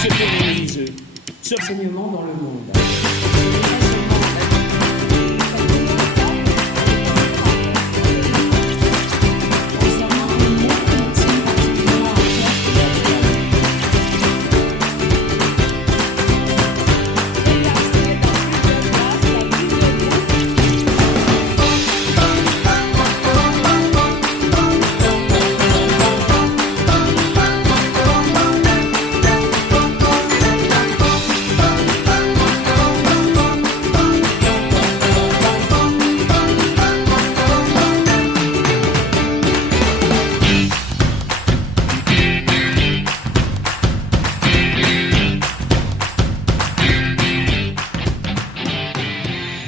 se pérennisent. Enseignement dans le monde.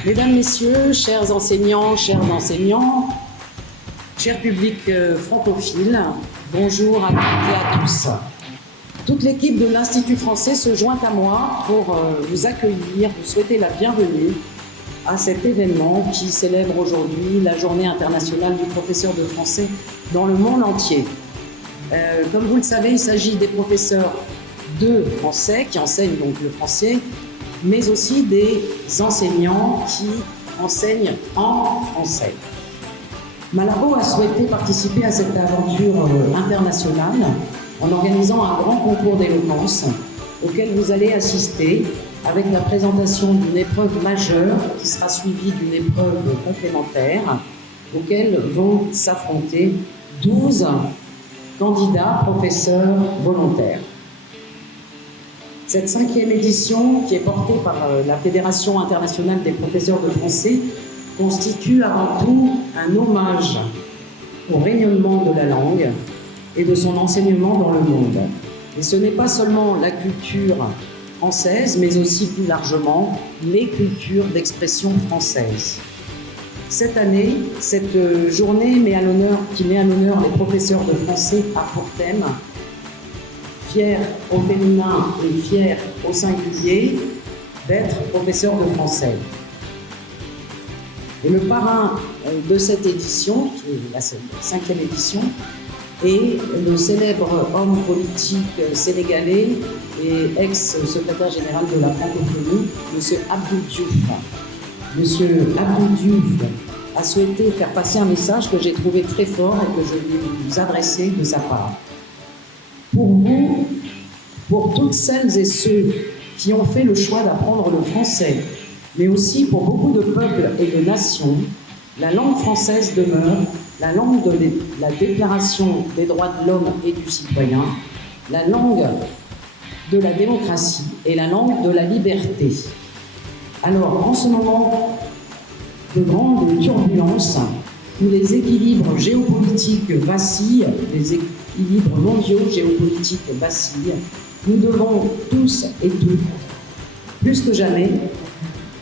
Mesdames, Messieurs, chers enseignants, cher public francophile, bonjour à toutes et à tous. Toute l'équipe de l'Institut français se joint à moi pour vous accueillir, vous souhaiter la bienvenue à cet événement qui célèbre aujourd'hui la Journée internationale du professeur de français dans le monde entier. Comme vous le savez, il s'agit des professeurs de français qui enseignent donc le français, mais aussi des enseignants qui enseignent en français. Malabo a souhaité participer à cette aventure internationale en organisant un grand concours d'éloquence auquel vous allez assister avec la présentation d'une épreuve majeure qui sera suivie d'une épreuve complémentaire auxquelles vont s'affronter 12 candidats professeurs volontaires. Cette 5e édition, qui est portée par la Fédération internationale des professeurs de français, constitue avant tout un hommage au rayonnement de la langue et de son enseignement dans le monde. Et ce n'est pas seulement la culture française, mais aussi plus largement les cultures d'expression française. Cette année, cette journée qui met à l'honneur les professeurs de français a pour thème fier au féminin et fier au singulier d'être professeur de français. Et le parrain de cette édition, qui est la 5e édition, est le célèbre homme politique sénégalais et ex-secrétaire général de la francophonie, M. Abdou Diouf. M. Abdou Diouf a souhaité faire passer un message que j'ai trouvé très fort et que je vais vous adresser de sa part. Pour vous, pour toutes celles et ceux qui ont fait le choix d'apprendre le français, mais aussi pour beaucoup de peuples et de nations, la langue française demeure la langue de la Déclaration des droits de l'homme et du citoyen, la langue de la démocratie et la langue de la liberté. Alors, en ce moment de grande turbulence, où les équilibres géopolitiques vacillent, les équilibres mondiaux géopolitiques vacillent, nous devons tous et toutes, plus que jamais,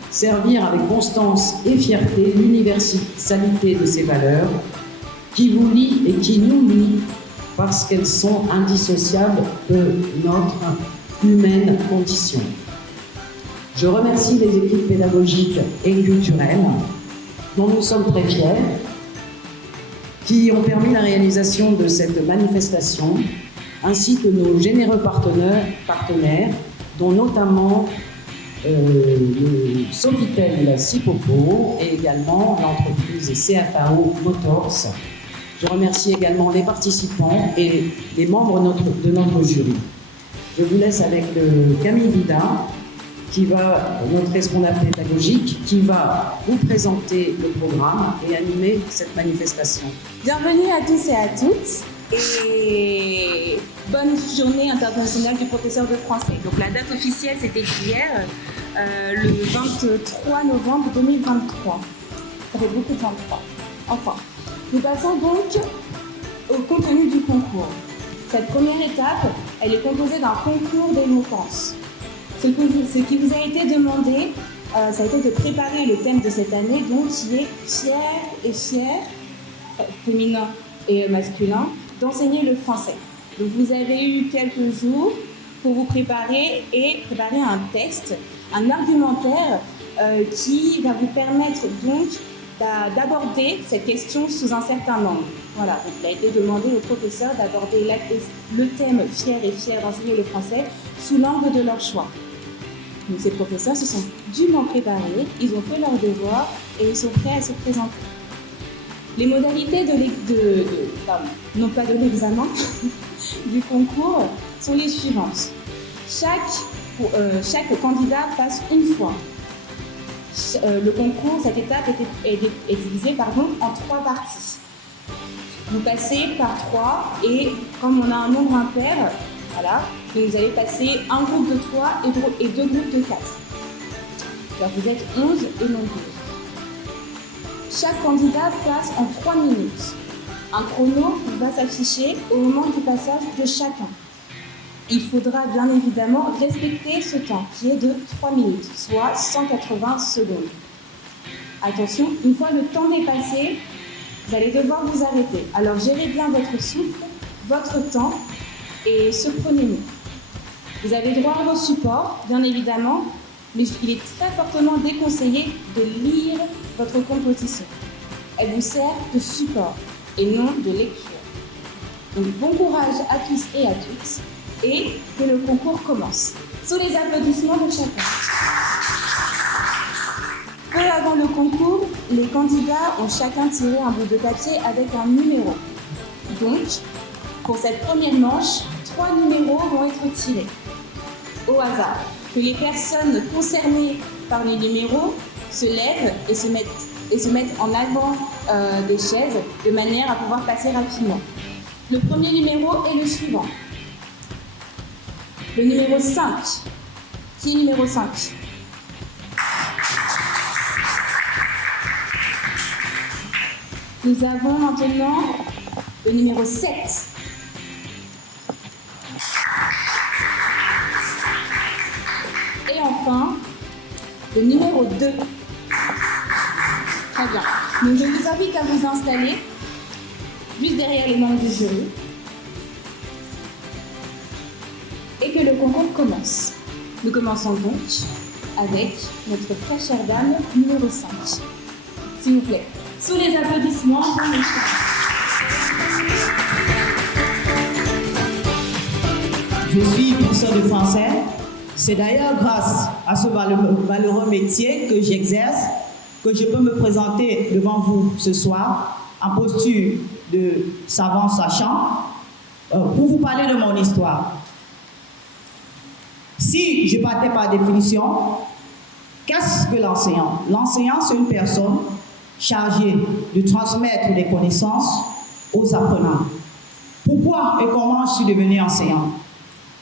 servir avec constance et fierté l'universalité de ces valeurs qui vous lient et qui nous lient parce qu'elles sont indissociables de notre humaine condition. Je remercie les équipes pédagogiques et culturelles dont nous sommes très fiers, qui ont permis la réalisation de cette manifestation, ainsi que nos généreux partenaires dont notamment le Sofitel Sipopo et également l'entreprise CFAO Motors. Je remercie également les participants et les membres de notre jury. Je vous laisse avec Camille Vida, notre responsable pédagogique, qui va vous présenter le programme et animer cette manifestation. Bienvenue à tous et à toutes et bonne journée internationale du professeur de français. Donc la date officielle c'était hier, le 23 novembre 2023. Ça fait beaucoup de 23. Enfin, nous passons donc au contenu du concours. Cette première étape, elle est composée d'un concours d'éloquence. Ce qui vous a été demandé, ça a été de préparer le thème de cette année, donc qui est fier, féminin et masculin, d'enseigner le français. Donc vous avez eu quelques jours pour vous préparer et préparer un texte, un argumentaire qui va vous permettre donc d'aborder cette question sous un certain angle. Voilà, donc il a été demandé au professeur d'aborder le thème « Fier et fier d'enseigner le français » sous l'angle de leur choix. Donc ces professeurs se sont dûment préparés, ils ont fait leurs devoirs et ils sont prêts à se présenter. Les modalités non pas de l'examen, du concours sont les suivantes. Chaque candidat passe une fois. Le concours, cette étape est divisée en 3 parties. Vous passez par 3 et comme on a un nombre impair, voilà, donc vous allez passer un groupe de 3 et 2 groupes de 4. Alors vous êtes 11 et non 12. Chaque candidat passe en 3 minutes. Un chrono va s'afficher au moment du passage de chacun. Il faudra bien évidemment respecter ce temps qui est de 3 minutes, soit 180 secondes. Attention, une fois le temps dépassé, vous allez devoir vous arrêter. Alors gérez bien votre souffle, votre temps et surprenez-nous. Vous avez droit à vos supports, bien évidemment, mais il est très fortement déconseillé de lire votre composition. Elle vous sert de support et non de lecture. Donc bon courage à tous et à toutes et que le concours commence. Sous les applaudissements de chacun. Peu avant le concours, les candidats ont chacun tiré un bout de papier avec un numéro. Donc, pour cette première manche, 3 numéros vont être tirés au hasard. Que les personnes concernées par les numéros se lèvent et se mettent en avant des chaises de manière à pouvoir passer rapidement. Le premier numéro est le suivant. Le numéro 5. Qui est numéro 5 ? Nous avons maintenant le numéro 7. Et enfin, le numéro 2. Très bien. Donc je vous invite à vous installer juste derrière les membres du jury et que le concours commence. Nous commençons donc avec notre très chère dame numéro 5. S'il vous plaît, sous les applaudissements, Je suis professeur de français. C'est d'ailleurs grâce à ce malheureux métier que j'exerce que je peux me présenter devant vous ce soir en posture de savant sachant pour vous parler de mon histoire. Si je partais par définition, qu'est-ce que l'enseignant? L'enseignant, c'est une personne chargée de transmettre des connaissances aux apprenants. Pourquoi et comment je suis devenue enseignant?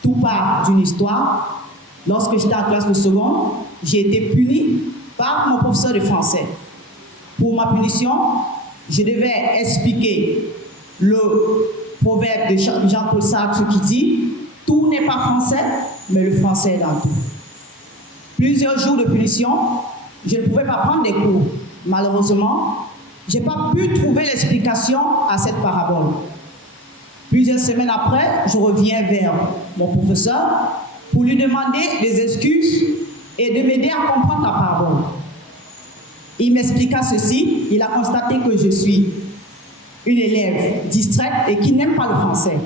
Tout part d'une histoire. Lorsque j'étais en classe de seconde, j'ai été punie par mon professeur de français. Pour ma punition, je devais expliquer le proverbe de Jean-Paul Sartre qui dit « Tout n'est pas français, mais le français est dans tout ». Plusieurs jours de punition, je ne pouvais pas prendre des cours. Malheureusement, je n'ai pas pu trouver l'explication à cette parabole. Plusieurs semaines après, je reviens vers mon professeur pour lui demander des excuses et de m'aider à comprendre la parabole. Il m'expliqua ceci, il a constaté que je suis une élève distraite et qui n'aime pas le français.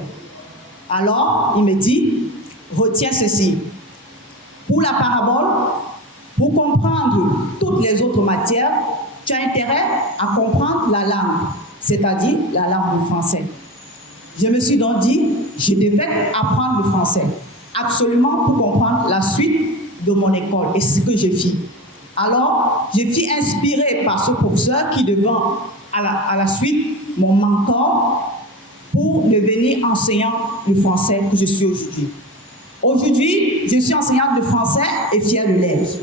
Alors, il me dit, retiens ceci. Pour la parabole, pour comprendre toutes les autres matières, tu as intérêt à comprendre la langue, c'est-à-dire la langue du français. Je me suis donc dit, je devais apprendre le français, absolument pour comprendre la suite de mon école, et c'est ce que j'ai fait. Alors, je suis inspirée par ce professeur qui devient à la suite mon mentor pour devenir enseignant de français que je suis aujourd'hui. Aujourd'hui, je suis enseignante de français et fière de l'être.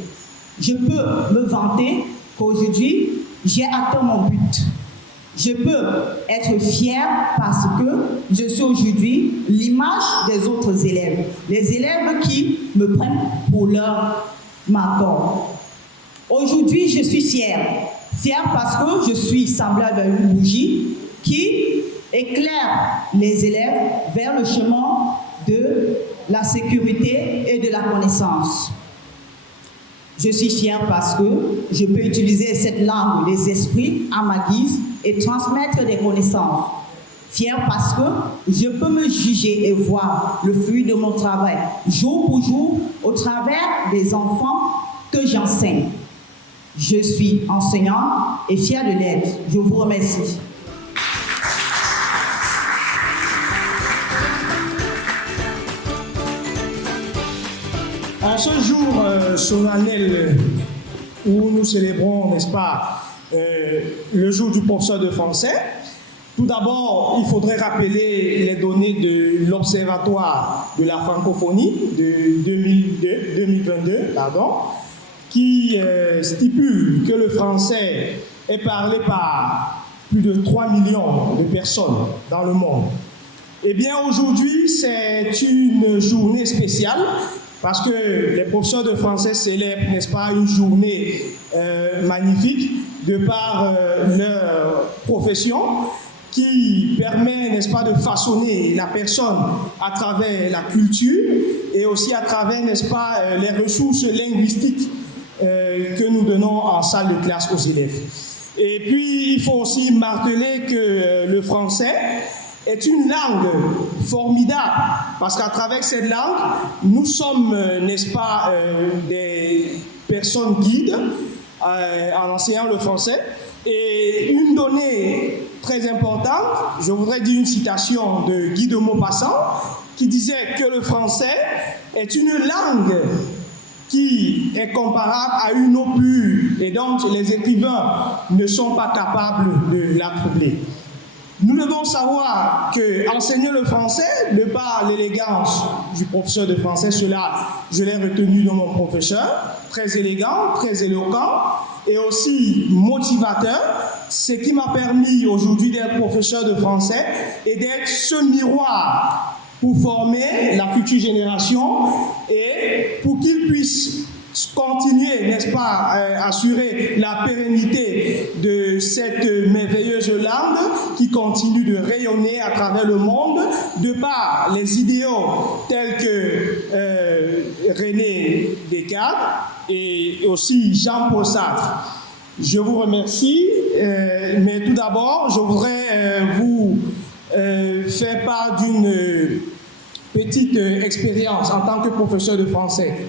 Je peux me vanter qu'aujourd'hui, j'ai atteint mon but. Je peux être fière parce que je suis aujourd'hui l'image des autres élèves. Les élèves qui me prennent pour leur mentor. Aujourd'hui, je suis fière. Fière parce que je suis semblable à une bougie qui éclaire les élèves vers le chemin de la sécurité et de la connaissance. Je suis fière parce que je peux utiliser cette langue des esprits à ma guise et transmettre des connaissances. Fière parce que je peux me juger et voir le fruit de mon travail jour pour jour au travers des enfants que j'enseigne. Je suis enseignante et fière de l'être. Je vous remercie. En ce jour solennel où nous célébrons, n'est-ce pas, le jour du professeur de français, tout d'abord, il faudrait rappeler les données de l'Observatoire de la francophonie de 2022, qui stipule que le français est parlé par plus de 3 millions de personnes dans le monde. Eh bien, aujourd'hui, c'est une journée spéciale parce que les professeurs de français célèbrent, n'est-ce pas, une journée magnifique de par leur profession qui permet, n'est-ce pas, de façonner la personne à travers la culture et aussi à travers, n'est-ce pas, les ressources linguistiques que nous donnons en salle de classe aux élèves. Et puis, il faut aussi marteler que le français est une langue formidable, parce qu'à travers cette langue, nous sommes, n'est-ce pas, des personnes guides en enseignant le français. Et une donnée très importante, je voudrais dire une citation de Guy de Maupassant, qui disait que le français est une langue qui est comparable à une eau pure, et donc les écrivains ne sont pas capables de la troubler. Nous devons savoir qu'enseigner le français, de par l'élégance du professeur de français, cela, je l'ai retenu dans mon professeur, très élégant, très éloquent, et aussi motivateur, ce qui m'a permis aujourd'hui d'être professeur de français et d'être ce miroir pour former la future génération et pour qu'ils puissent continuer, n'est-ce pas, assurer la pérennité de cette merveilleuse langue qui continue de rayonner à travers le monde de par les idéaux tels que René Descartes et aussi Jean-Paul Sartre. Je vous remercie, mais tout d'abord, je voudrais vous faire part d'une petite expérience en tant que professeur de français.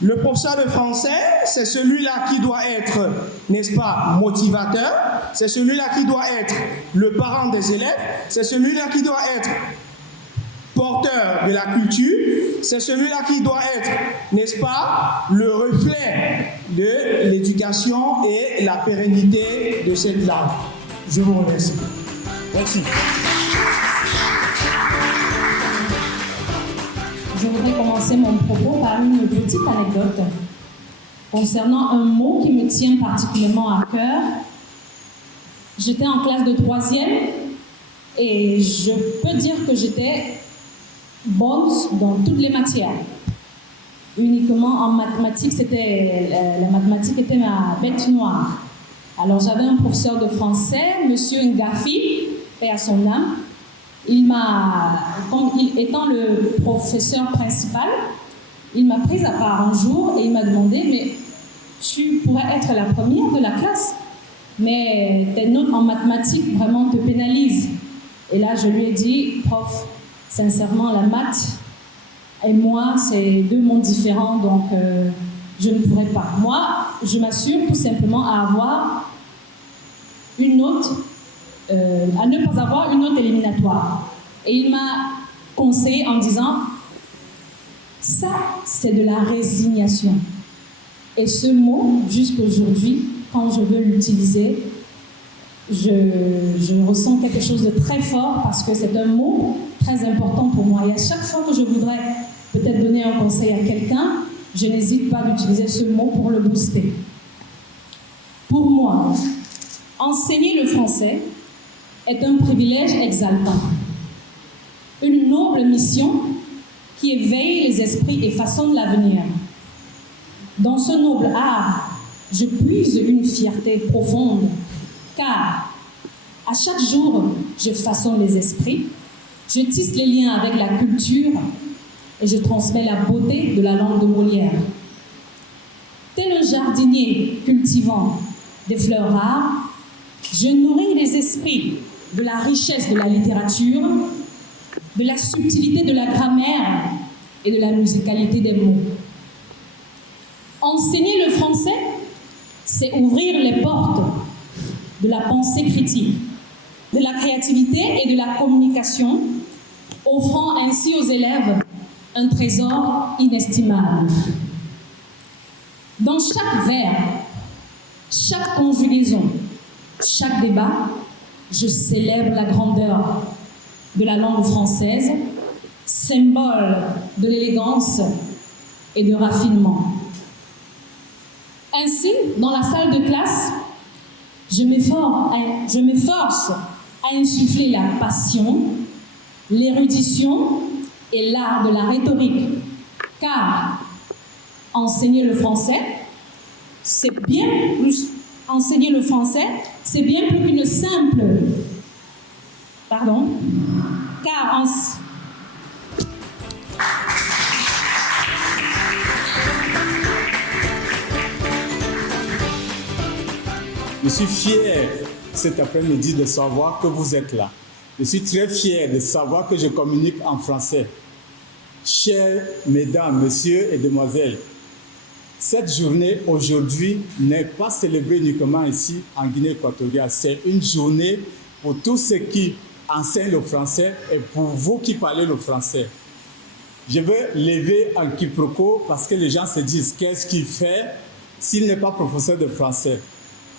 Le professeur de français, c'est celui-là qui doit être, n'est-ce pas, motivateur, c'est celui-là qui doit être le parent des élèves, c'est celui-là qui doit être porteur de la culture, c'est celui-là qui doit être, n'est-ce pas, le reflet de l'éducation et la pérennité de cette langue. Je vous remercie. Merci. Je voudrais commencer mon propos par une petite anecdote concernant un mot qui me tient particulièrement à cœur. J'étais en classe de 3e et je peux dire que j'étais bonne dans toutes les matières. Uniquement en mathématiques, la mathématique était ma bête noire. Alors j'avais un professeur de français, Monsieur Ngafi, et à son âme, étant le professeur principal, il m'a prise à part un jour et il m'a demandé « Mais tu pourrais être la première de la classe, mais tes notes en mathématiques vraiment te pénalisent. » Et là, je lui ai dit « Prof, sincèrement, la maths et moi, c'est deux mondes différents, donc je ne pourrais pas. Moi, je m'assure tout simplement à avoir une note à ne pas avoir une note éliminatoire. Et il m'a conseillé en disant, ça, c'est de la résignation. Et ce mot, jusqu'aujourd'hui, quand je veux l'utiliser, je ressens quelque chose de très fort parce que c'est un mot très important pour moi. Et à chaque fois que je voudrais peut-être donner un conseil à quelqu'un, je n'hésite pas d'utiliser ce mot pour le booster. Pour moi, enseigner le français est un privilège exaltant, une noble mission qui éveille les esprits et façonne l'avenir. Dans ce noble art, je puise une fierté profonde, car à chaque jour, je façonne les esprits, je tisse les liens avec la culture et je transmets la beauté de la langue de Molière. Tel un jardinier cultivant des fleurs rares, je nourris les esprits de la richesse de la littérature, de la subtilité de la grammaire et de la musicalité des mots. Enseigner le français, c'est ouvrir les portes de la pensée critique, de la créativité et de la communication, offrant ainsi aux élèves un trésor inestimable. Dans chaque vers, chaque conjugaison, chaque débat, je célèbre la grandeur de la langue française, symbole de l'élégance et de raffinement. Ainsi, dans la salle de classe, je m'efforce à insuffler la passion, l'érudition et l'art de la rhétorique, car enseigner le français, c'est bien plus qu'une simple... Pardon. Car Je suis fier cet après-midi de savoir que vous êtes là. Je suis très fier de savoir que je communique en français. Chers mesdames, messieurs et demoiselles, cette journée aujourd'hui n'est pas célébrée uniquement ici en Guinée équatoriale. C'est une journée pour tous ceux qui enseignent le français et pour vous qui parlez le français. Je veux lever un quiproquo parce que les gens se disent qu'est-ce qu'il fait s'il n'est pas professeur de français.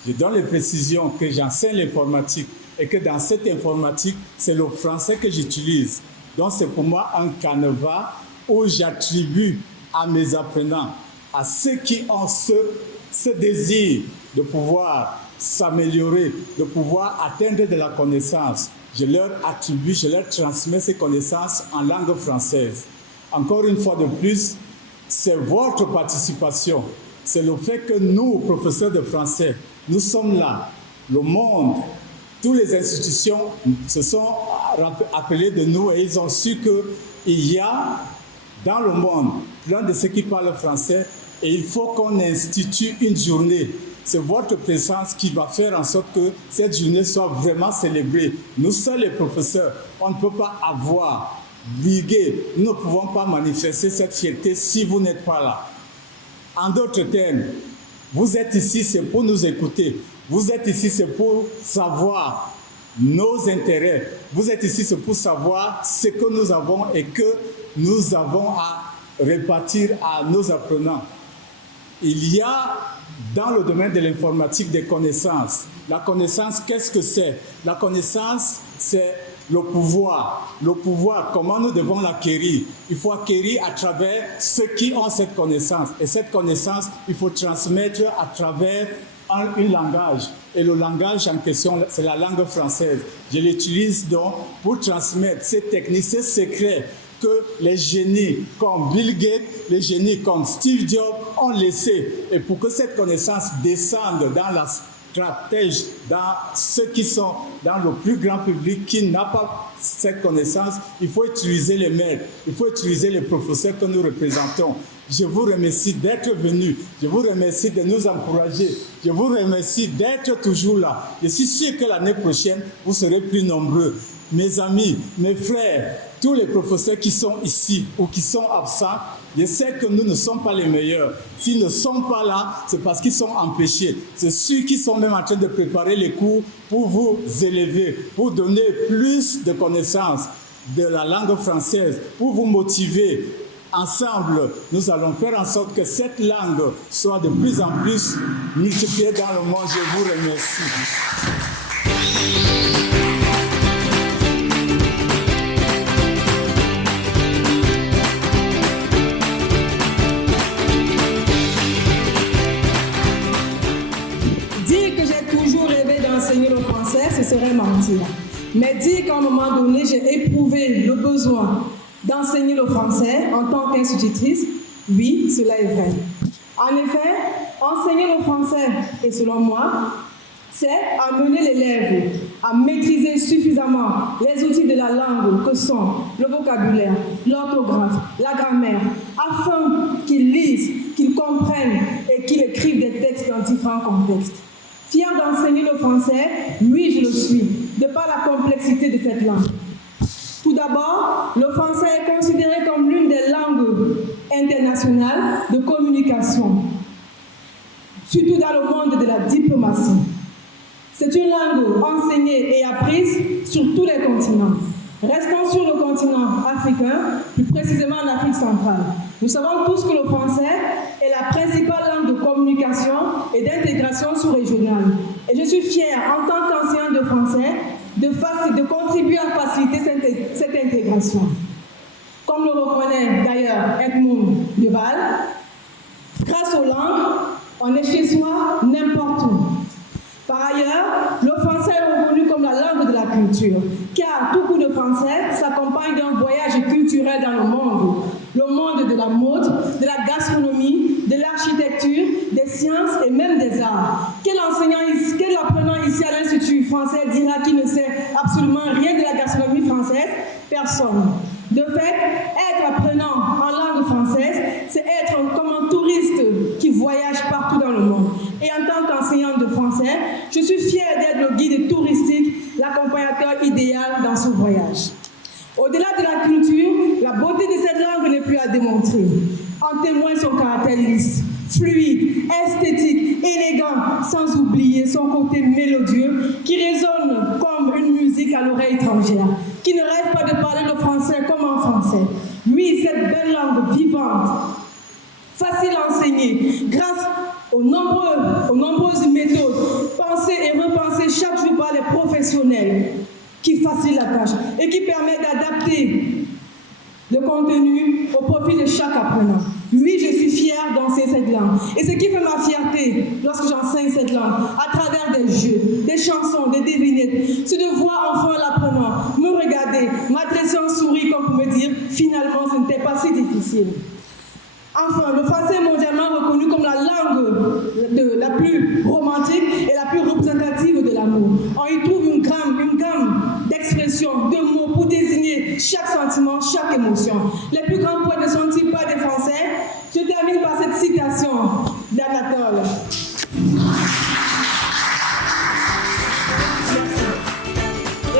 Je donne les précisions que j'enseigne l'informatique et que dans cette informatique, c'est le français que j'utilise. Donc c'est pour moi un canevas où j'attribue à mes apprenants, à ceux qui ont ce désir de pouvoir s'améliorer, de pouvoir atteindre de la connaissance. Je leur attribue, je leur transmets ces connaissances en langue française. Encore une fois de plus, c'est votre participation. C'est le fait que nous, professeurs de français, nous sommes là. Le monde, toutes les institutions se sont appelées de nous et ils ont su qu'il y a dans le monde plein de ceux qui parlent français et il faut qu'on institue une journée. C'est votre présence qui va faire en sorte que cette journée soit vraiment célébrée. Nous seuls les professeurs, on ne peut pas avoir, briguer, nous ne pouvons pas manifester cette fierté si vous n'êtes pas là. En d'autres termes, vous êtes ici, c'est pour nous écouter. Vous êtes ici, c'est pour savoir nos intérêts. Vous êtes ici, c'est pour savoir ce que nous avons et que nous avons à répartir à nos apprenants. Il y a dans le domaine de l'informatique des connaissances. La connaissance, qu'est-ce que c'est? La connaissance, c'est le pouvoir. Le pouvoir, comment nous devons l'acquérir? Il faut acquérir à travers ceux qui ont cette connaissance. Et cette connaissance, il faut transmettre à travers un langage. Et le langage en question, c'est la langue française. Je l'utilise donc pour transmettre ces techniques, ces secrets que les génies comme Bill Gates, les génies comme Steve Jobs ont laissé. Et pour que cette connaissance descende dans la stratège, dans ceux qui sont dans le plus grand public qui n'a pas cette connaissance, il faut utiliser les maîtres, il faut utiliser les professeurs que nous représentons. Je vous remercie d'être venus, je vous remercie de nous encourager, je vous remercie d'être toujours là. Je suis sûr que l'année prochaine, vous serez plus nombreux. Mes amis, mes frères, tous les professeurs qui sont ici ou qui sont absents, je sais que nous ne sommes pas les meilleurs. S'ils ne sont pas là, c'est parce qu'ils sont empêchés. C'est ceux qui sont même en train de préparer les cours pour vous élever, pour donner plus de connaissances de la langue française, pour vous motiver. Ensemble, nous allons faire en sorte que cette langue soit de plus en plus multipliée dans le monde. Je vous remercie. Enseigner le français, ce serait mentir. Mais dire qu'à un moment donné, j'ai éprouvé le besoin d'enseigner le français en tant qu'institutrice, oui, cela est vrai. En effet, enseigner le français, et selon moi, c'est amener l'élève à maîtriser suffisamment les outils de la langue que sont le vocabulaire, l'orthographe, la grammaire, afin qu'il lise, qu'il comprenne et qu'il écrive des textes dans différents contextes. Fier d'enseigner le français, oui, je le suis. de par la complexité de cette langue. Tout d'abord, le français est considéré comme l'une des langues internationales de communication, surtout dans le monde de la diplomatie. C'est une langue enseignée et apprise sur tous les continents. Restons sur le continent africain, plus précisément en Afrique centrale. Nous savons tous que le français est la principale langue de communication et d'intégration sous-régionale. Et je suis fière, en tant qu'enseignante de français, de contribuer à faciliter cette intégration. Comme le reconnaît d'ailleurs Edmond Deval, grâce aux langues, on est chez soi n'importe où. Par ailleurs, le français est reconnu comme la langue de la culture, car tout coup de français s'accompagne d'un voyage culturel dans le monde de la mode, de la gastronomie, de l'architecture, des sciences et même des arts. Quel apprenant ici à l'Institut français dira qu'il ne sait absolument rien de la gastronomie française? Personne. De fait, être apprenant en langue française, c'est être comme un touriste qui voyage partout dans le monde. Et en tant qu'enseignante de français, je suis fière d'être le guide touristique, l'accompagnateur idéal dans ce voyage. Au-delà de la culture, la beauté de cette langue n'est plus à démontrer. En témoigne son caractère lisse, fluide, esthétique, élégant, sans oublier son côté mélodieux qui résonne comme une musique à l'oreille étrangère, qui ne rêve pas de parler le français comme un français. Oui, cette belle langue vivante, facile à enseigner, grâce aux nombreuses méthodes pensées et repensées chaque jour par les professionnels qui facilitent la tâche et qui permettent d'adapter le contenu au profil de chaque apprenant. Oui, je suis fière d'enseigner cette langue. Et ce qui fait ma fierté lorsque j'enseigne cette langue, à travers des jeux, des chansons, des devinettes, c'est de voir enfin l'apprenant me regarder, m'adresser un sourire comme pour me dire « finalement, ce n'était pas si difficile ». Enfin, le français est mondialement reconnu comme la langue la plus romantique et la plus représentative de l'amour. On y trouve une gamme d'expressions, de mots pour désigner chaque sentiment, chaque émotion. Les plus grands poètes ne sont-ils pas des Français? Je termine par cette citation d'Anatole.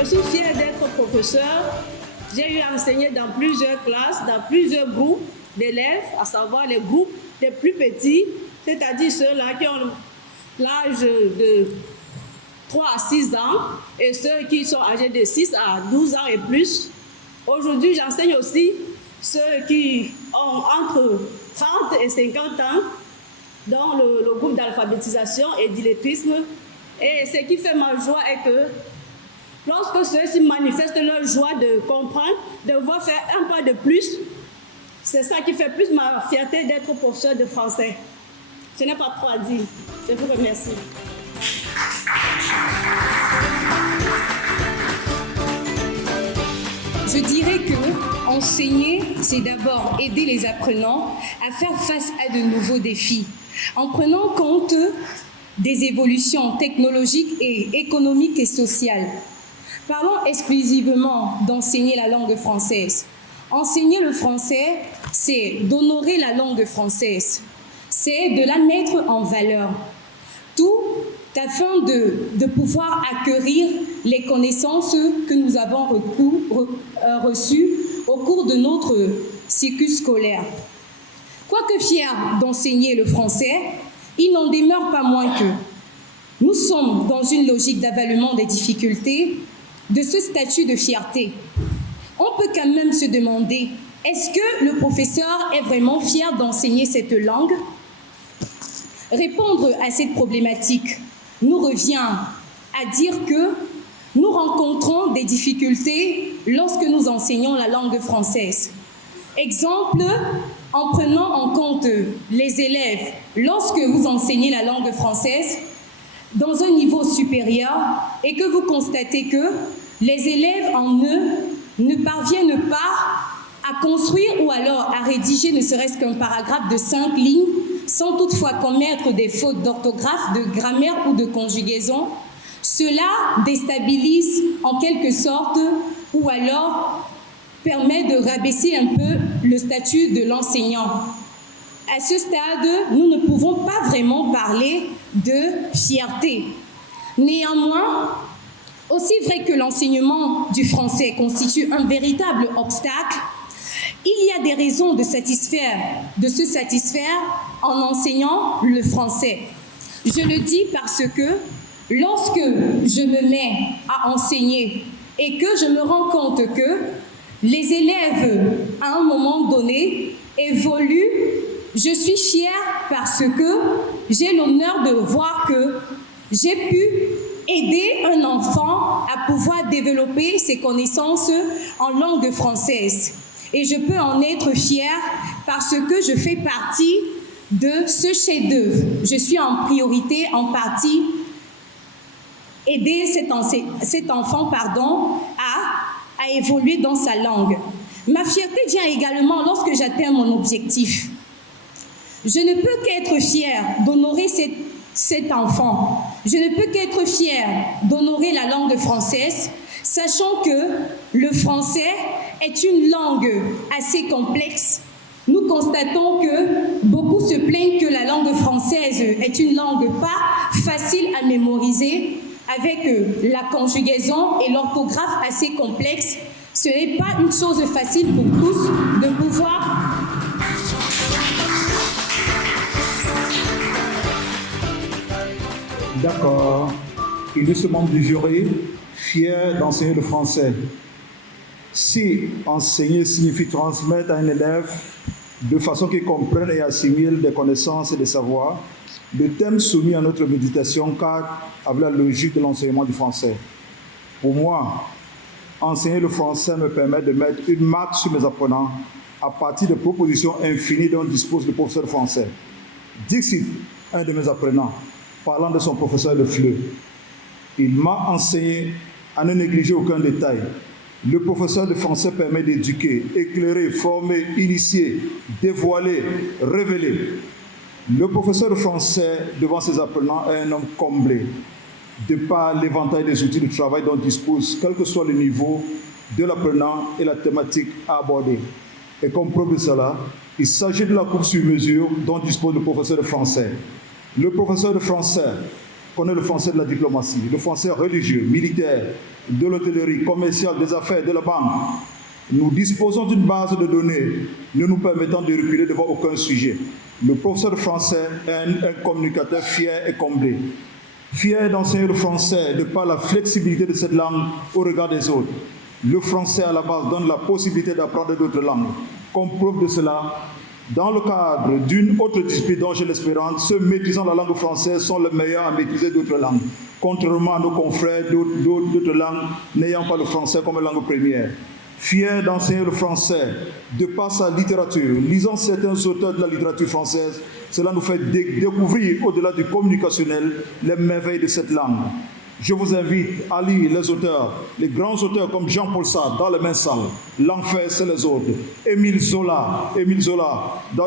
Je suis fière d'être professeur. J'ai eu à enseigner dans plusieurs classes, dans plusieurs groupes d'élèves, à savoir les groupes les plus petits, c'est-à-dire ceux-là qui ont l'âge de 3 à 6 ans et ceux qui sont âgés de 6 à 12 ans et plus. Aujourd'hui, j'enseigne aussi ceux qui ont entre 30 et 50 ans dans le groupe d'alphabétisation et d'illettrisme. Et ce qui fait ma joie est que lorsque ceux-ci manifestent leur joie de comprendre, de voir faire un pas de plus, c'est ça qui fait plus ma fierté d'être professeur de français. Ce n'est pas trop à dire. Je vous remercie. Je dirais que enseigner, c'est d'abord aider les apprenants à faire face à de nouveaux défis, en prenant compte des évolutions technologiques et économiques et sociales. Parlons exclusivement d'enseigner la langue française. Enseigner le français, c'est d'honorer la langue française, c'est de la mettre en valeur, tout afin de pouvoir acquérir les connaissances que nous avons reçues au cours de notre cycle scolaire. Quoique fiers d'enseigner le français, il n'en demeure pas moins que nous sommes dans une logique d'avalement des difficultés de ce statut de fierté. On peut quand même se demander, est-ce que le professeur est vraiment fier d'enseigner cette langue? Répondre à cette problématique nous revient à dire que nous rencontrons des difficultés lorsque nous enseignons la langue française. Exemple, en prenant en compte les élèves, lorsque vous enseignez la langue française dans un niveau supérieur et que vous constatez que les élèves en eux ne parviennent pas à construire ou alors à rédiger ne serait-ce qu'un paragraphe de 5 lignes sans toutefois commettre des fautes d'orthographe, de grammaire ou de conjugaison, cela déstabilise en quelque sorte ou alors permet de rabaisser un peu le statut de l'enseignant. À ce stade, nous ne pouvons pas vraiment parler de fierté. Néanmoins, Aussi vrai que l'enseignement du français constitue un véritable obstacle, il y a des raisons de se satisfaire en enseignant le français. Je le dis parce que lorsque je me mets à enseigner et que je me rends compte que les élèves, à un moment donné, évoluent, je suis fière parce que j'ai l'honneur de voir que j'ai pu aider un enfant à pouvoir développer ses connaissances en langue française. Et je peux en être fière parce que je fais partie de ce chef-d'œuvre. Je suis en priorité, en partie, aider cet enfant à évoluer dans sa langue. Ma fierté vient également lorsque j'atteins mon objectif. Je ne peux qu'être fière d'honorer cet enfant. Je ne peux qu'être fière d'honorer la langue française, sachant que le français est une langue assez complexe. Nous constatons que beaucoup se plaignent que la langue française est une langue pas facile à mémoriser, avec la conjugaison et l'orthographe assez complexes. Ce n'est pas une chose facile pour tous de pouvoir... D'accord. Illustre membre du jury, fier d'enseigner le français. Si enseigner signifie transmettre à un élève de façon qu'il comprenne et assimile des connaissances et des savoirs, le thème soumis à notre méditation cadre avec la logique de l'enseignement du français. Pour moi, enseigner le français me permet de mettre une marque sur mes apprenants à partir de propositions infinies dont dispose le professeur de français. Dixit, un de mes apprenants, parlant de son professeur de FLE. Il m'a enseigné à ne négliger aucun détail. Le professeur de français permet d'éduquer, éclairer, former, initier, dévoiler, révéler. Le professeur de français, devant ses apprenants, est un homme comblé, de par l'éventail des outils de travail dont il dispose, quel que soit le niveau de l'apprenant et la thématique à aborder. Et comme preuve de cela, il s'agit de la coupe sur mesure dont dispose le professeur de français. Le professeur de français connaît le français de la diplomatie, le français religieux, militaire, de l'hôtellerie, commercial, des affaires, de la banque. Nous disposons d'une base de données ne nous permettant de reculer devant aucun sujet. Le professeur de français est un communicateur fier et comblé. Fier d'enseigner le français de par la flexibilité de cette langue au regard des autres. Le français à la base donne la possibilité d'apprendre d'autres langues. Comme preuve de cela, dans le cadre d'une autre discipline dont j'ai l'espérance, ceux maîtrisant la langue française sont les meilleurs à maîtriser d'autres langues, contrairement à nos confrères d'autres langues n'ayant pas le français comme langue première. Fier d'enseigner le français de par sa littérature, lisant certains auteurs de la littérature française, cela nous fait découvrir, au-delà du communicationnel, les merveilles de cette langue. Je vous invite à lire les auteurs, les grands auteurs comme Jean-Paul Sartre dans les mains sales, L'Enfer c'est les autres, Émile Zola,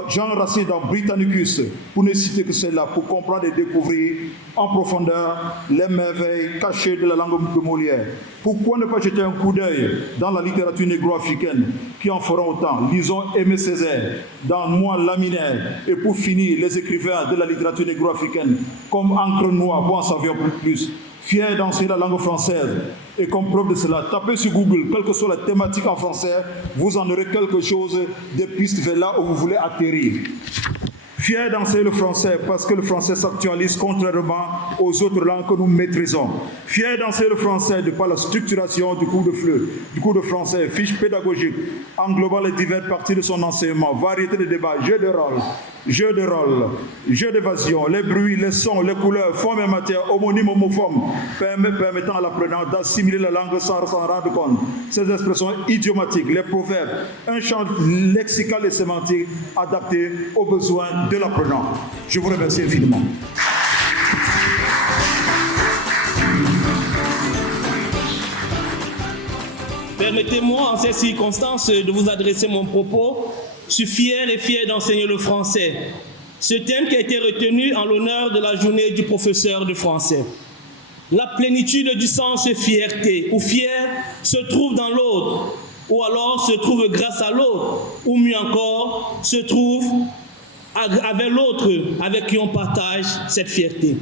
Jean Racine dans Britannicus, pour ne citer que cela, pour comprendre et découvrir en profondeur les merveilles cachées de la langue de Molière. Pourquoi ne pas jeter un coup d'œil dans la littérature négro-africaine qui en fera autant? Lisons Aimé Césaire dans Moi Laminaire, et pour finir, les écrivains de la littérature négro-africaine comme Encre Noire pour en savoir plus. Fier d'enseigner la langue française. Et comme preuve de cela, tapez sur Google, quelle que soit la thématique en français, vous en aurez quelque chose des pistes vers là où vous voulez atterrir. Fier d'enseigner le français parce que le français s'actualise contrairement aux autres langues que nous maîtrisons. Fier d'enseigner le français de par la structuration du cours de FLE, du cours de français, fiche pédagogique, englobant les diverses parties de son enseignement, variété de débats, jeux de rôle, jeux d'évasion, les bruits, les sons, les couleurs, formes et matières, homonymes, homoformes, permettant à l'apprenant d'assimiler la langue sans s'en rendre compte. Ces expressions idiomatiques, les proverbes, un champ lexical et sémantique adapté aux besoins de l'apprenant. Je vous remercie infiniment. Permettez-moi en ces circonstances de vous adresser mon propos. Je suis fier et fier d'enseigner le français. Ce thème qui a été retenu en l'honneur de la journée du professeur de français. La plénitude du sens fierté ou fier se trouve dans l'autre, ou alors se trouve grâce à l'autre, ou mieux encore, se trouve avec l'autre avec qui on partage cette fierté.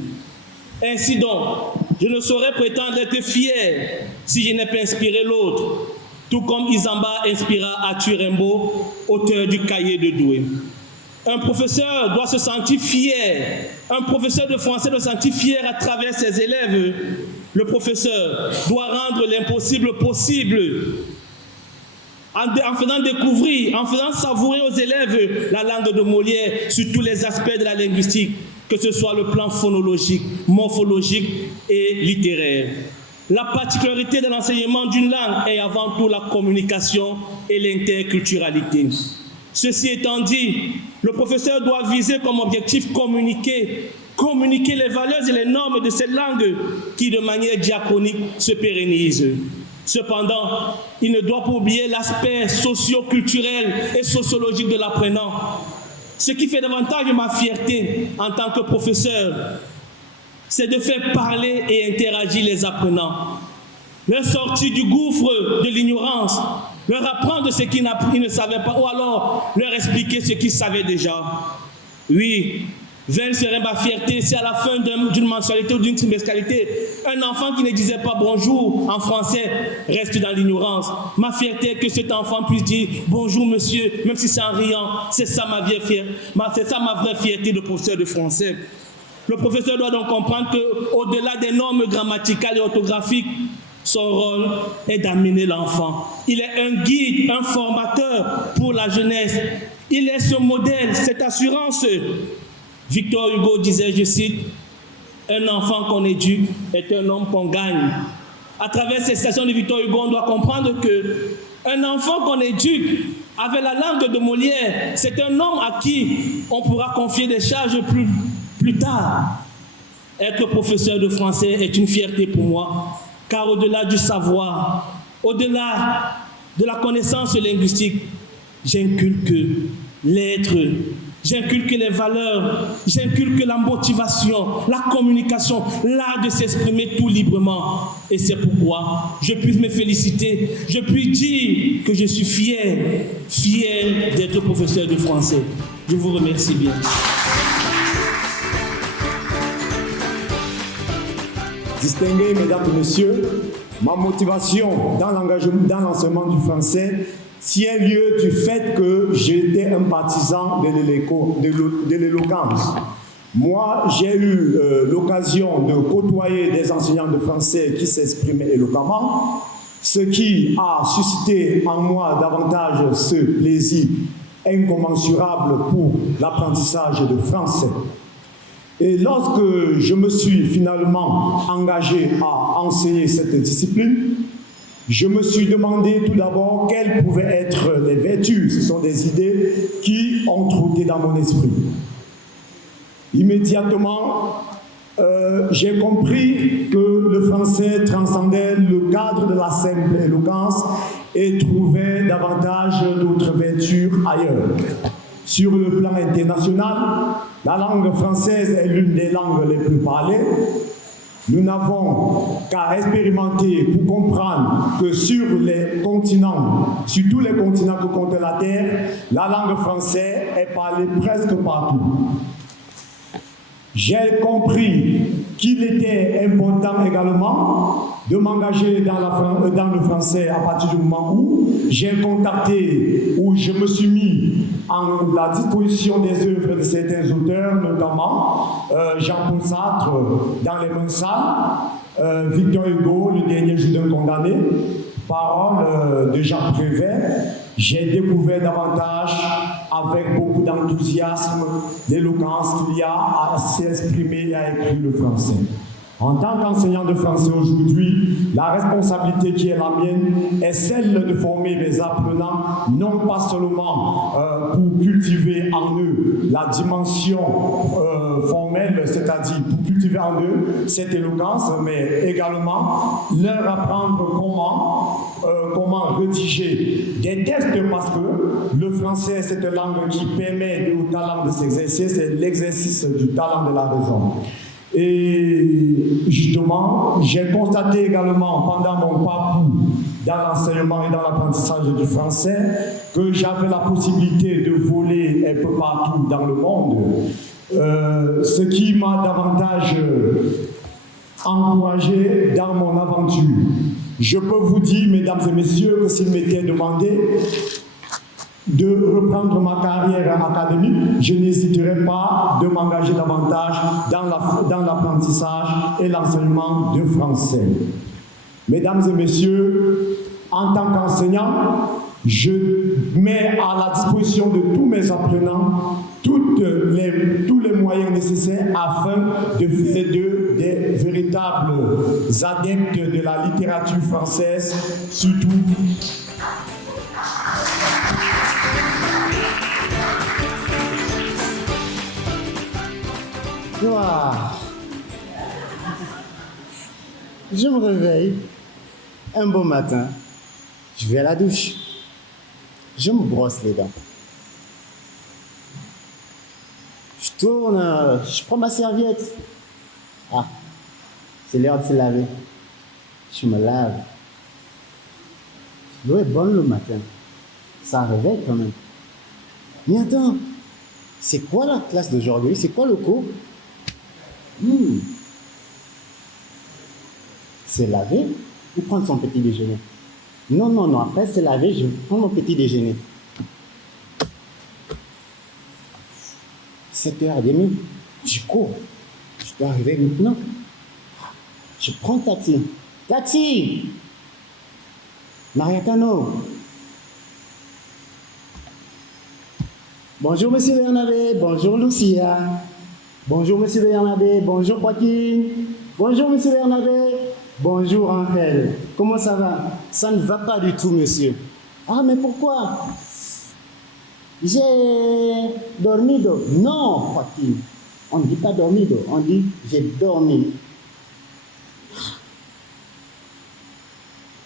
Ainsi donc, Je ne saurais prétendre être fier si je n'ai pas inspiré l'autre, tout comme Isamba inspira Arthur Rimbaud, auteur du Cahier de Douai. Un professeur doit se sentir fier. Un professeur de français doit se sentir fier à travers ses élèves. Le professeur doit rendre l'impossible possible en faisant découvrir, en faisant savourer aux élèves la langue de Molière sur tous les aspects de la linguistique, que ce soit le plan phonologique, morphologique et littéraire. La particularité de l'enseignement d'une langue est avant tout la communication et l'interculturalité. Ceci étant dit, le professeur doit viser comme objectif communiquer les valeurs et les normes de cette langue qui, de manière diachronique, se pérennisent. Cependant, il ne doit pas oublier l'aspect socio-culturel et sociologique de l'apprenant. Ce qui fait davantage ma fierté en tant que professeur, c'est de faire parler et interagir les apprenants, leur sortir du gouffre de l'ignorance, leur apprendre ce qu'ils ne savaient pas, ou alors leur expliquer ce qu'ils savaient déjà. Oui, vaine serait ma fierté si à la fin d'une mensualité ou d'une trimestrialité, un enfant qui ne disait pas bonjour en français reste dans l'ignorance. Ma fierté est que cet enfant puisse dire bonjour monsieur, même si c'est en riant. C'est ça ma vraie fierté de professeur de français. Le professeur doit donc comprendre qu'au-delà des normes grammaticales et orthographiques, son rôle est d'amener l'enfant. Il est un guide, un formateur pour la jeunesse. Il est ce modèle, cette assurance. Victor Hugo disait, je cite, « Un enfant qu'on éduque est un homme qu'on gagne ». À travers ces citations de Victor Hugo, on doit comprendre qu'un enfant qu'on éduque avec la langue de Molière, c'est un homme à qui on pourra confier des charges plus tard. Être professeur de français est une fierté pour moi, car au-delà du savoir, au-delà de la connaissance linguistique, j'inculque l'être, j'inculque les valeurs, j'inculque la motivation, la communication, l'art de s'exprimer tout librement. Et c'est pourquoi je puis me féliciter, je puis dire que je suis fier d'être professeur de français. Je vous remercie bien. Distingués, mesdames et messieurs, ma motivation dans l'enseignement du français tient lieu du fait que j'étais un partisan de l'éloquence. Moi, j'ai eu l'occasion de côtoyer des enseignants de français qui s'exprimaient éloquemment, ce qui a suscité en moi davantage ce plaisir incommensurable pour l'apprentissage de français. Et lorsque je me suis finalement engagé à enseigner cette discipline, je me suis demandé tout d'abord quelles pouvaient être les vertus. Ce sont des idées qui ont trotté dans mon esprit. Immédiatement, j'ai compris que le français transcendait le cadre de la simple éloquence et trouvait davantage d'autres vertus ailleurs. Sur le plan international, la langue française est l'une des langues les plus parlées. Nous n'avons qu'à expérimenter pour comprendre que sur tous les continents que compte la Terre, la langue française est parlée presque partout. J'ai compris qu'il était important également de m'engager dans le français à partir du moment où j'ai contacté, où je me suis mis en la disposition des œuvres de certains auteurs, notamment Jean-Paul Sartre, Dans les mains sales, Victor Hugo, Le dernier jour d'un condamné, paroles de Jean Prévert. J'ai découvert davantage, avec beaucoup d'enthousiasme, l'éloquence qu'il y a à s'exprimer et à écrire le français. En tant qu'enseignant de français aujourd'hui, la responsabilité qui est la mienne est celle de former mes apprenants, non pas seulement pour cultiver en eux la dimension formelle, c'est-à-dire pour cultiver en eux cette éloquence, mais également leur apprendre comment rédiger des textes, parce que le français, c'est une langue qui permet au talent de s'exercer, c'est l'exercice du talent de la raison. Et justement, j'ai constaté également pendant mon parcours dans l'enseignement et dans l'apprentissage du français que j'avais la possibilité de voler un peu partout dans le monde, ce qui m'a davantage encouragé dans mon aventure. Je peux vous dire, mesdames et messieurs, que s'il m'était demandé de reprendre ma carrière académique, je n'hésiterai pas de m'engager davantage dans l'apprentissage et l'enseignement de français. Mesdames et messieurs, en tant qu'enseignant, je mets à la disposition de tous mes apprenants tous les moyens nécessaires afin de faire d'eux des véritables adeptes de la littérature française, surtout. Je me réveille un beau matin, je vais à la douche, je me brosse les dents. Je tourne, je prends ma serviette. Ah, c'est l'heure de se laver. Je me lave. L'eau est bonne le matin. Ça réveille quand même. Mais attends, c'est quoi la classe d'aujourd'hui? C'est quoi le cours? Se laver ou prendre son petit déjeuner? Non, après se laver, je prends mon petit déjeuner. 7h30, je cours. Je dois arriver maintenant. Je prends le taxi. Taxi! Mariacano. Bonjour, monsieur Bernabé. Bonjour, Lucia. Bonjour, monsieur Bernabé. Bonjour, Joaquin. Bonjour, monsieur Bernabé. Bonjour, Angel. Comment ça va? Ça ne va pas du tout, monsieur. Ah, mais pourquoi? J'ai dormido. Non, Joaquin. On ne dit pas dormido, on dit j'ai dormi.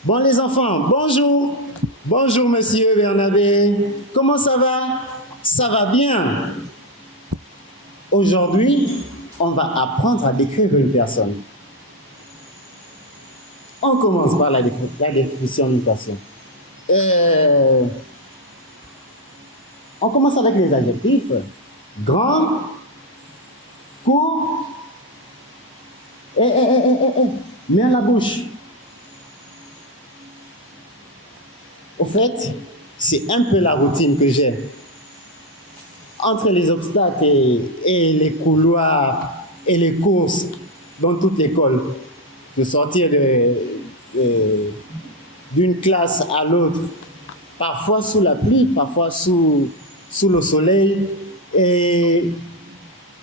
Bon, les enfants, bonjour. Bonjour, monsieur Bernabé. Comment ça va? Ça va bien. Aujourd'hui, on va apprendre à décrire une personne. On commence par la description d'une personne. On commence avec les adjectifs. Grand, court, mets à la bouche. Au fait, c'est un peu la routine que j'ai. Entre les obstacles et les couloirs et les courses dans toute l'école, de sortir d'une classe à l'autre, parfois sous la pluie, parfois sous le soleil, et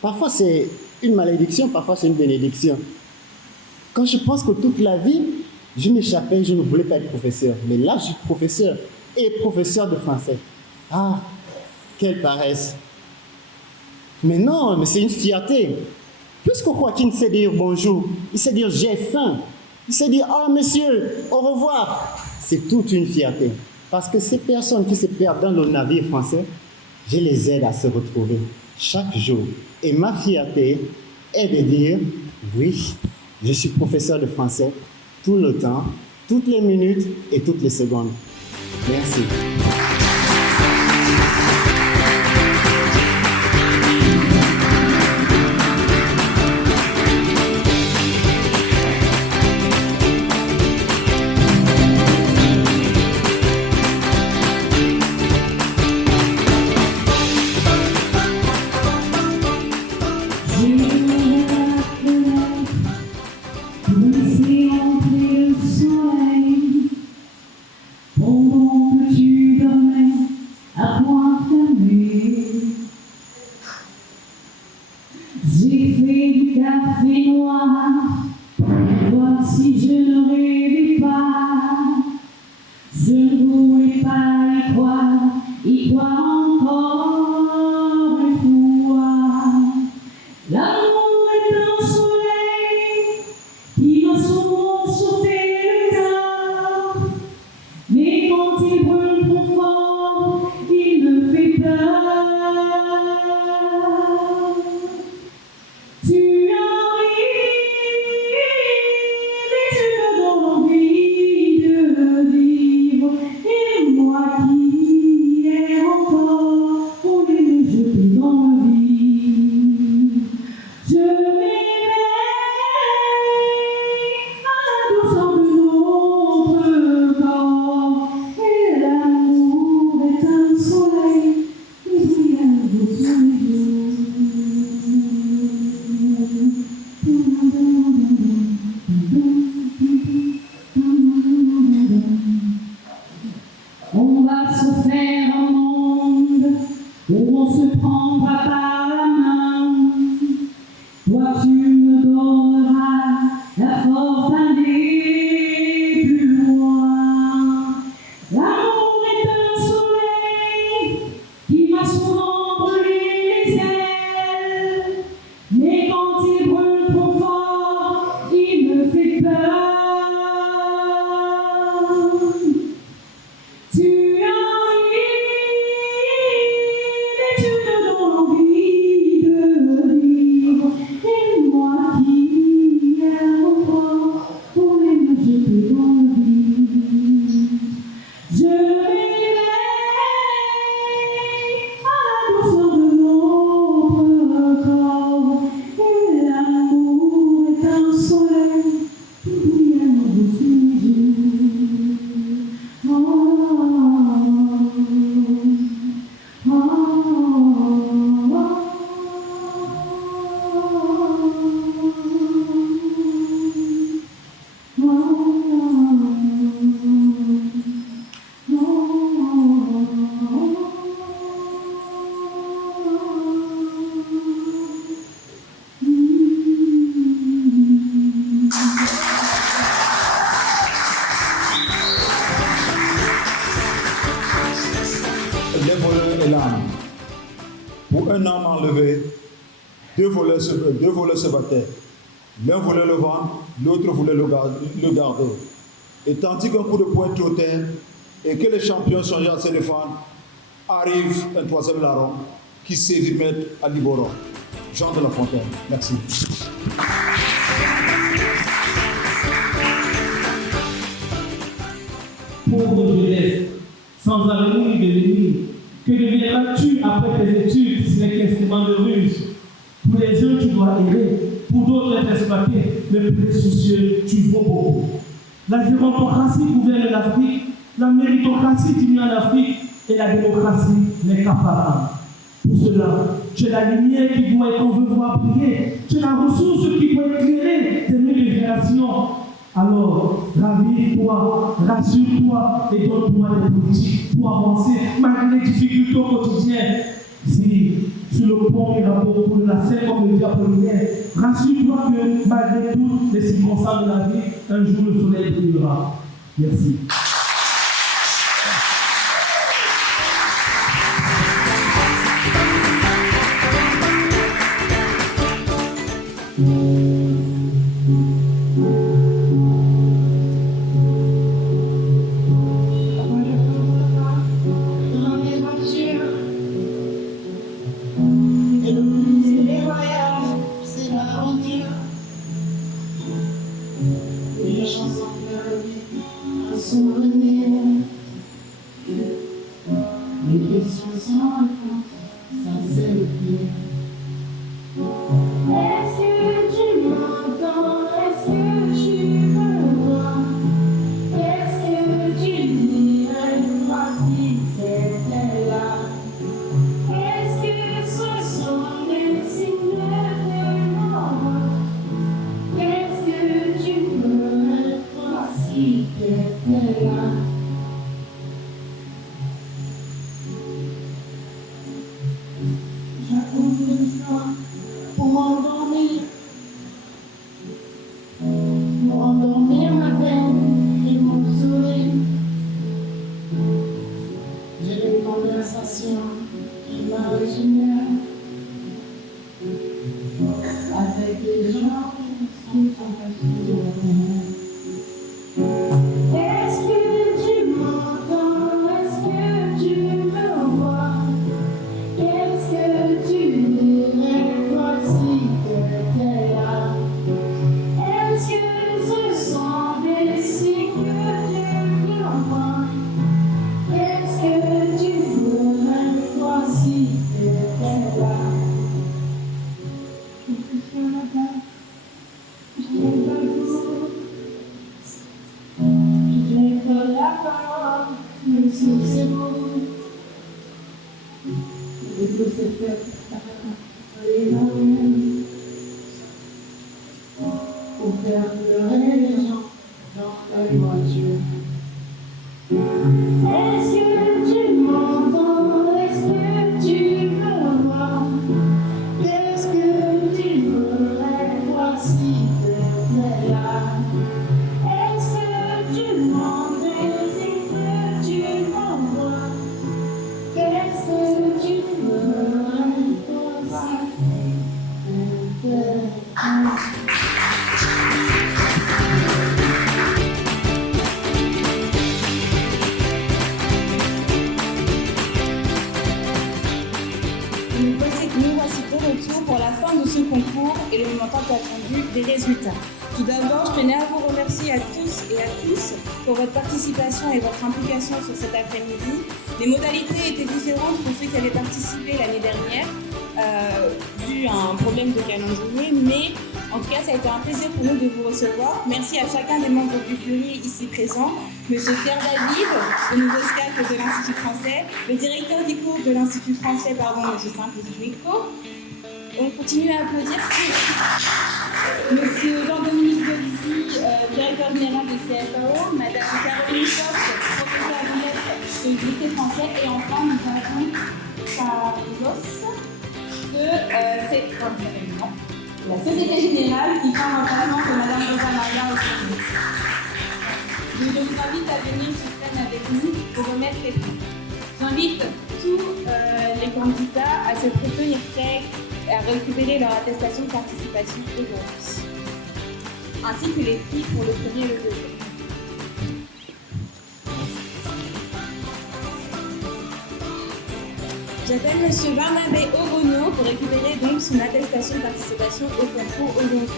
parfois c'est une malédiction, parfois c'est une bénédiction. Quand je pense que toute la vie, je m'échappais, je ne voulais pas être professeur, mais là je suis professeur, et professeur de français. Ah, quelle paresse! Mais non, mais c'est une fierté. Puisque Joaquin sait dire bonjour, il sait dire j'ai faim, il sait dire oh monsieur, au revoir. C'est toute une fierté. Parce que ces personnes qui se perdent dans le navire français, je les aide à se retrouver chaque jour. Et ma fierté est de dire oui, je suis professeur de français tout le temps, toutes les minutes et toutes les secondes. Merci. Pendant que tu dormais. se prendra par la main. Toi tu me donneras la force d'aller plus loin. L'amour est un soleil qui m'a souvent brûlé les ailes, mais quand il brûle trop fort, il me fait peur. Tu arrives et tu me donnes envie de vivre, et moi qui aime encore pour les me jeter dans le vide. Je m'éveille à la douceur de notre corps, et l'amour est un soleil qui brille à nouveau sous mes yeux. Les voleurs et l'âme. Pour un homme enlevé, deux voleurs se battaient. L'un voulait le vendre, l'autre voulait le garder. Et tandis qu'un coup de poing trottait et que les champions songeaient à se défendre, arrive un troisième larron qui saisit Maître Aliboron. Jean de La Fontaine. Merci. Pauvre jeunesse, sans avenir de l'avenir, que deviendras-tu après tes études si ce n'est qu'instrument de ruse? Pour les uns, tu dois errer, pour d'autres, être exploité, mais pour les soucieux, tu vaux beaucoup. La gérontocratie gouverne l'Afrique, la méritocratie diminue en Afrique, et la démocratie n'est qu'apparente. Pour cela, tu es la lumière qui doit et qu'on veut voir briller, tu es la ressource qui doit éclairer des milliers de générations. Alors, ravive-toi, rassure-toi et donne-toi des politiques pour avancer malgré les difficultés au quotidien. Si sur le pont Mirabeau pour la scène comme le dit Apollinaire, rassure-toi que malgré toutes les circonstances de la vie, un jour le soleil brillera. Merci. Est-ce que tu m'entends? Est-ce que tu veux nous voici de retour pour la fin de ce concours et le moment tant attendu des résultats. Tout d'abord, je tenais à vous remercier à tous et à tous pour votre participation et votre implication sur cet après-midi. Les modalités étaient différentes pour ceux qui avaient participé l'année dernière, dû à un problème de calendrier, mais en tout cas, ça a été un plaisir pour nous de vous recevoir. Merci à chacun des membres du jury ici présents, M. Pierre David, le nouveau SCAC de l'Institut français, le directeur du cours de l'Institut français, M. Simple-Juico. On continue à applaudir. M. Jean-Dominique Godzi, directeur général de CFAO, Mme Caroline Fox, professeure de lettres du lycée français, et enfin, nous avons Carlos de la Société Générale qui prend l'emplacement de Mme Rosa Maria aujourd'hui. Je vous invite à venir sur scène avec nous pour remettre les prix. J'invite tous les candidats à se tenir prêts et à récupérer leur attestation de participation aujourd'hui, ainsi que les prix pour le premier et le deuxième. J'appelle M. Barnabé Ogono pour récupérer donc son attestation de participation au concours aujourd'hui.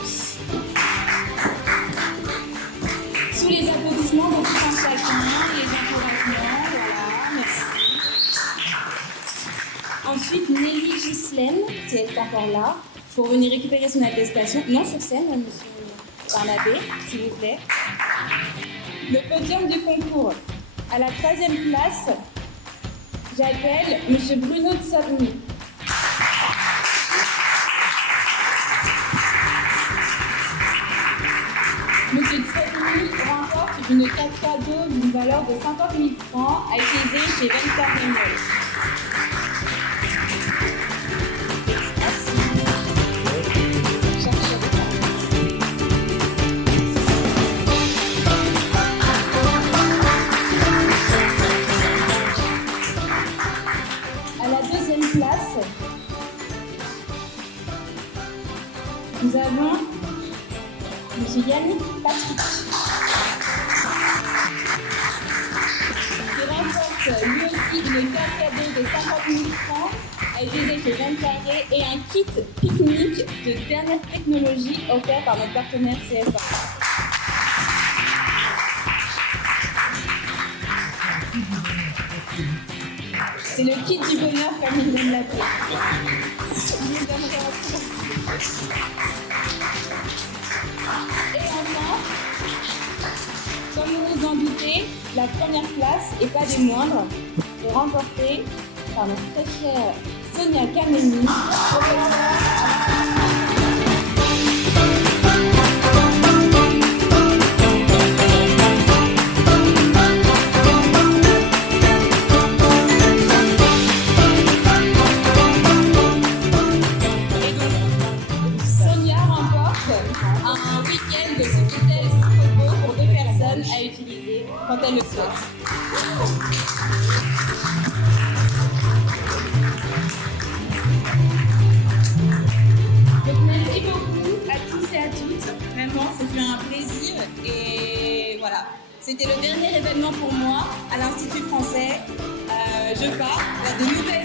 Sous les applaudissements de tout un chacun, les encouragements, voilà, merci. Ensuite, Nelly Ghislaine, si elle est encore là, pour venir récupérer son attestation. Non, sur scène, M. Barnabé, s'il vous plaît. Le podium du concours. À la 3e place, j'appelle M. Bruno Tsavny. M. Tsavny remporte une carte cadeau d'une valeur de 50 000 francs à utiliser chez Venta Reynolds. Nous avons M. Yannick Patrick, qui remporte lui aussi une carte cadeau de 50 000 francs à utiliser chez Jeanne Carré et un kit pique-nique de dernière technologie offert par notre partenaire CFA. C'est le kit du bonheur comme il aime l'appeler. Et enfin, comme vous vous en doutez, la première place, et pas des moindres, est remportée par notre très chère Sonia Kameni, à utiliser quand elle le souhaite. Donc merci beaucoup à tous et à toutes. Vraiment, c'était un plaisir et voilà. C'était le dernier événement pour moi à l'Institut français. Je pars vers de nouvelles